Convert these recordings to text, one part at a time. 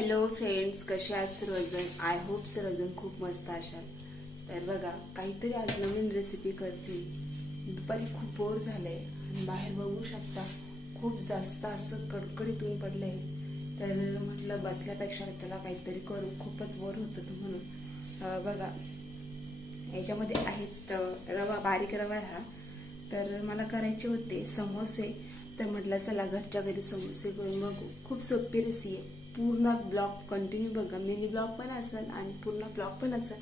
Hello friends कसे आहात सर्वजण? आय होप सर्वजण खूप मस्त असाल तर बघा काहीतरी आज नवीन रेसिपी करते. दुपारी खूप बोर झालंय आणि बाहेर बघू शकता खूप जास्त असं कडकडीतून पडलंय. तर म्हटलं बसल्यापेक्षा त्याला काहीतरी करू. खूपच बोर होत होतं म्हणून. बघा याच्यामध्ये आहेत रवा बारीक रवा हा. तर मला करायचे होते समोसे. तर म्हटलं चला घरच्या घरी समोसे करून बघू. खूप सोपी रेसिपी आहे. पूर्ण ब्लॉग कंटिन्यू बघा. मिनी ब्लॉग पण असेल आणि पूर्ण ब्लॉग पण असेल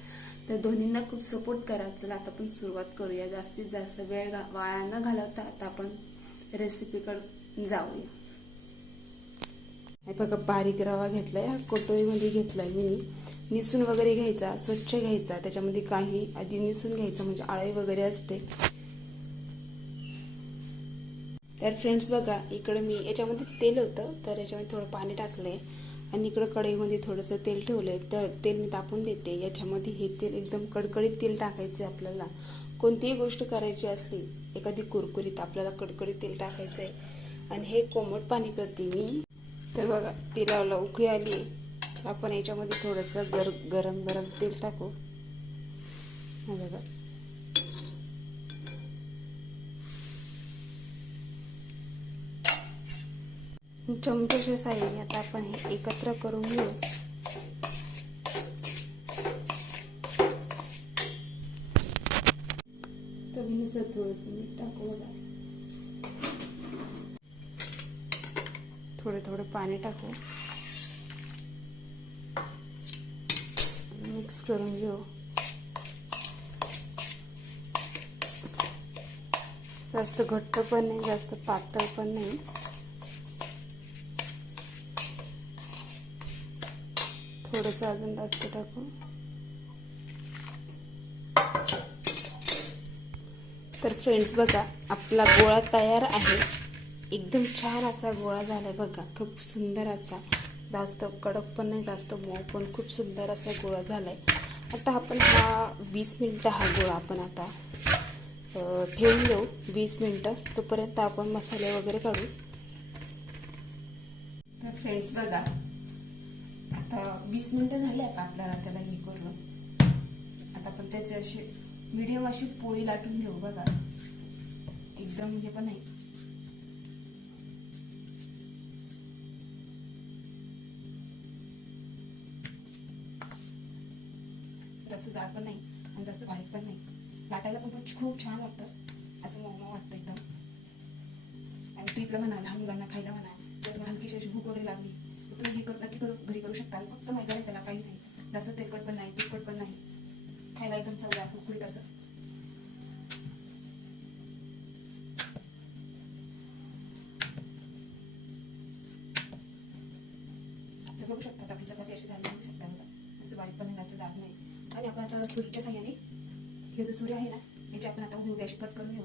तर दोन्हींना खूप सपोर्ट करा. चला आता आपण सुरुवात करूया. जास्तीत जास्त वेळ घा- वाया न घालवता आता आपण रेसिपीकडे जाऊया. हे बघा बारीक रवा घेतला आहे हा घेतला आहे मिनी निसून वगैरे घ्यायचा स्वच्छ घ्यायचा. त्याच्यामध्ये काही आधी निसून घ्यायचं म्हणजे आळी वगैरे असते. तर फ्रेंड्स बघा इकडे मी याच्यामध्ये तेल होतं तर याच्यामध्ये थोडं पाणी टाकलं आहे आणि इकडं कढईमध्ये थोडंसं तेल ठेवलं आहे तर तेल मी तापून देते. याच्यामध्ये हे तेल एकदम कडकडीत तेल टाकायचं आहे आपल्याला. कोणतीही गोष्ट करायची असली एखादी कुरकुरीत आपल्याला कडकडीत तेल टाकायचं आहे आणि हे कोमट पाणी करते मी. तर बघा तेलाला उकळी आली. आपण याच्यामध्ये थोडंसं गर गरम गरम तेल टाकू. हा बघा. चमच्याच्या साह्याने आता आपण हे एकत्र करून घेऊ. चवीनुसार थोडस मीठ टाकू बघा. थोडं थोडं पाणी टाकू. मिक्स करून घेऊ. जास्त घट्ट पण नाही जास्त पातळ पण नाही. थोडंसं अजून जास्त टाकू? तर फ्रेंड्स बघा आपला गोळा तयार आहे. एकदम छान असा गोळा झालाय बघा. खूप सुंदर असा. जास्त कडक पण नाही जास्त मऊ पण खूप सुंदर असा गोळा झालाय. आता आपण हा वीस मिनटं हा गोळा आपण आता ठेवून देऊ. वीस मिनटं. तोपर्यंत आपण मसाले वगैरे काढू. तर फ्रेंड्स बघा आता वीस मिनटं झाले आता आपल्याला त्याला हे करून. आता आपण त्याचे असे मिडियम अशी पोळी लाटून घेऊ बघा. एकदम हे पण नाही जास्त जाड पण नाही आणि जास्त बारीक पण नाही. लाटायला पण खूप- छान वाटतं. असं मऊ मऊ वाटतं एकदम. आणि ट्रीपला म्हणा लहान मुलांना खायला म्हणा जर हलकीशी अशी भूक वगैरे लागली. तुम्ही हे करू नक्की करू घरी करू शकता. फक्त मैदा आहे त्याला काही नाही. जास्त तेलकट पण नाही तिखट पण नाही. खायला एकदम चवदार कुरकुरीत असं. बघू शकतात आपली चपाती अशी झाली बघू शकता बघा. जास्त बारीक पण नाही जास्त दाब नाही. आणि आपण आता सुरीच्या साह्याने हे जो सूर्य आहे ना याची आपण आता उभी अशी कट करून घेऊ.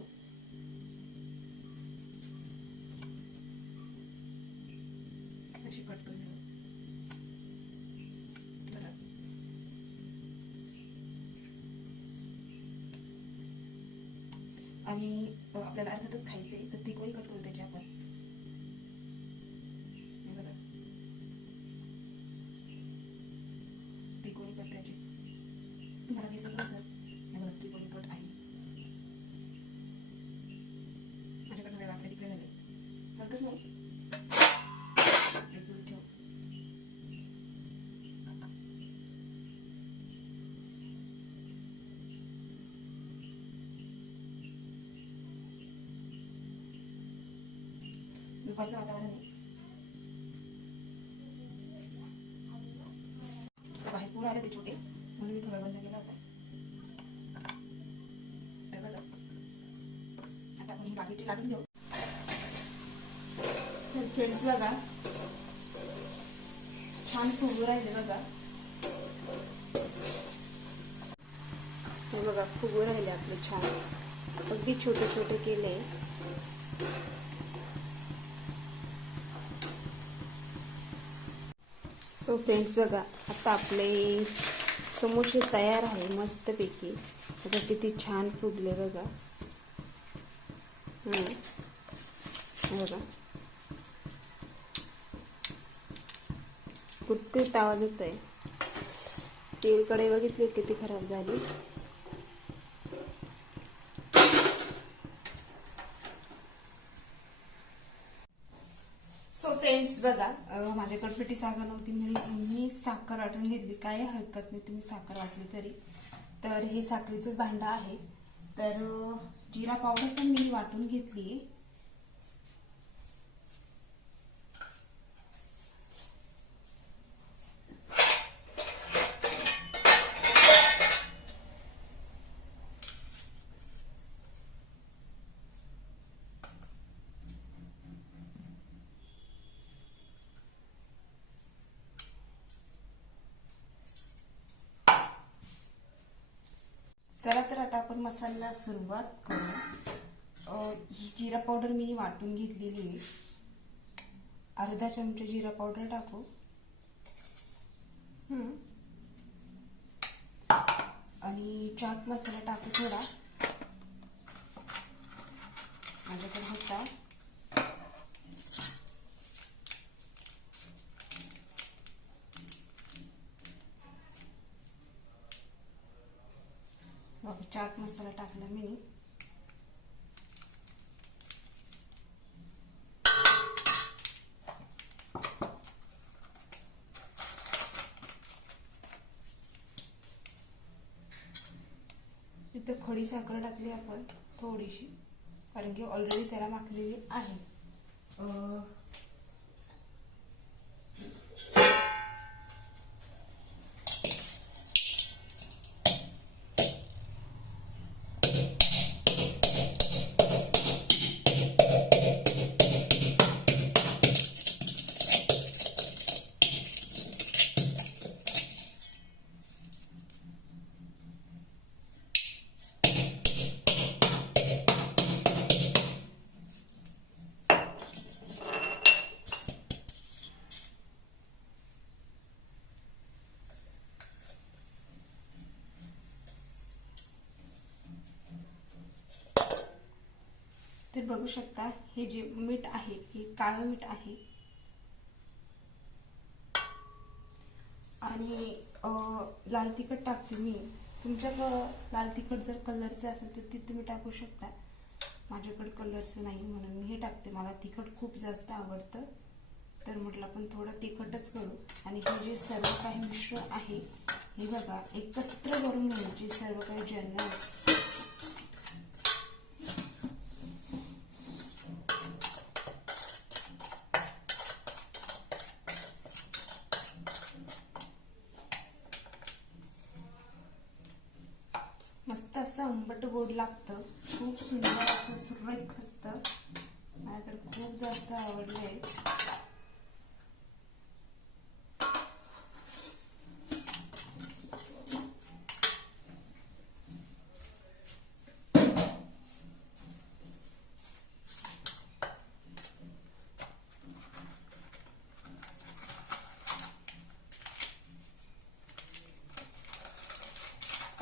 आणि आपल्याला अर्थातच खायचे तर त्रिकोणी कट करू त्याचे आपण दुपारचं वातावरण आहे बाहेर पूर आले ते छोटे म्हणून मी थोडा बंद केला होता बघा आता आपण ही बाकीची लाटून घेऊ तर फ्रेंड्स बघा छान फुगू राहिले बघा हे बघा फुगू राहिले आपले छान. अगदी छोटे छोटे केले. सो फ्रेंड्स बघा आता आपले समोसे तयार आहे मस्तपैकी. आता किती छान फुगले बघा. बघा. कुठे आवाज येत आहे तेलकडे बघितले किती खराब झाली सो फ्रेंड्स बघा अं, माझ्याकडे पिठी साखर नव्हती. मी मी साखर वाटून घेतली. काय हरकत नाही. तुम्ही साखर वाटली तरी. तर हे साखरेचं भांडं आहे. तर जिरा पावडर पण मी वाटून घेतली चला तर आता आपण मसाल्याला सुरुवात करू. ही जिरा पावडर मी वाटून घेतलेली आहे. अर्धा चमचा जिरा पावडर टाकू. आणि चाट मसाला टाकू थोडा. माझ्याकडे होता. चाट मसाला टाकला मी. इथं खडी साखर टाकली आपण थोडीशी कारण की ऑलरेडी त्याला माखलेली आहे. तर बघू शकता हे जे मीठ आहे हे काळं मीठ आहे. आणि लाल तिखट टाकते मी. तुमच्याकडं लाल तिखट जर कलरचं असेल तर ते तुम्ही टाकू शकता. माझ्याकडे कलरचं नाही म्हणून मी हे टाकते. मला तिखट खूप जास्त आवडतं. तर म्हटलं आपण थोडं तिखटच करू. आणि हे जे सर्व काही मिश्रण आहे हे बघा एकत्र करून घ्यायचे. सर्व काही ज्यांना मस्त असतं आंबट गोड लागतं. खूप सुंदर असं सुरळीत खसतं. मला तर खूप जास्त आवडलंय.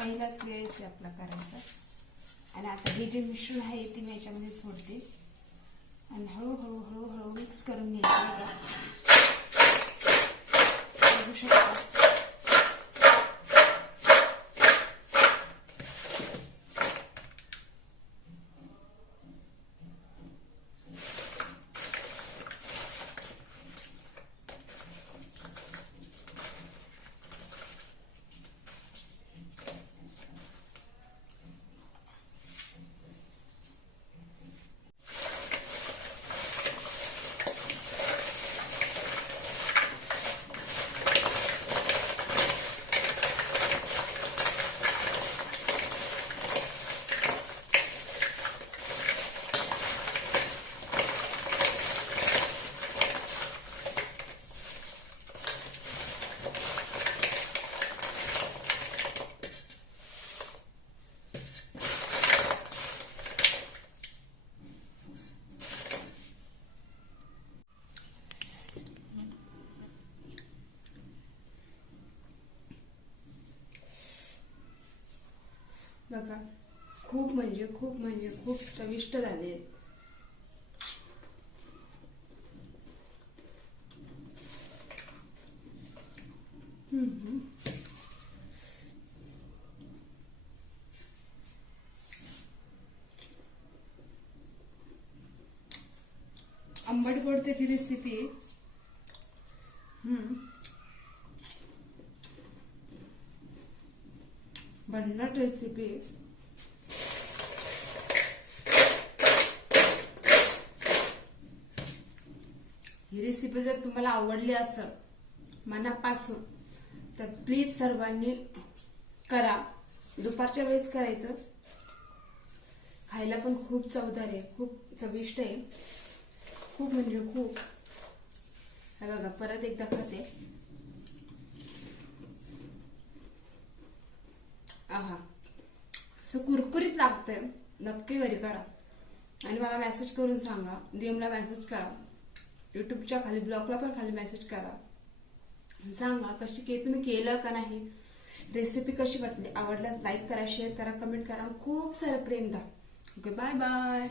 पहिलाच वेळच आहे आपला करायचा आणि आता हे जे मिश्रण आहे ते मी याच्यामध्ये सोडते. आणि हळूहळू हळूहळू मिक्स करून घ्यायचं बघा बघू शकता बघा खूप म्हणजे खूप म्हणजे खूप चविष्ट झाले. आंबट गोड त्याची रेसिपी भन्नाट रेसिपी. ही रेसिपी जर तुम्हाला आवडली असेल मनापासून तर प्लीज सर्वांनी करा. दुपारच्या वेळेस करायचं. खायला पण खूप चवदार आहे खूप चविष्ट आहे. खूप म्हणजे खूप. हे बघा परत एकदा खाते. आहा असं कुरकुरीत लागतंय. नक्की घरी करा. आणि मला मेसेज करून सांगा. डीएमला मेसेज करा. युट्यूबच्या खाली ब्लॉगला पण खाली मेसेज करा. सांगा कशी के तुम्ही केलं का नाही? रेसिपी कशी वाटली? आवडल्यास लाईक करा शेअर करा कमेंट करा. खूप सारं प्रेम द्या. Okay bye bye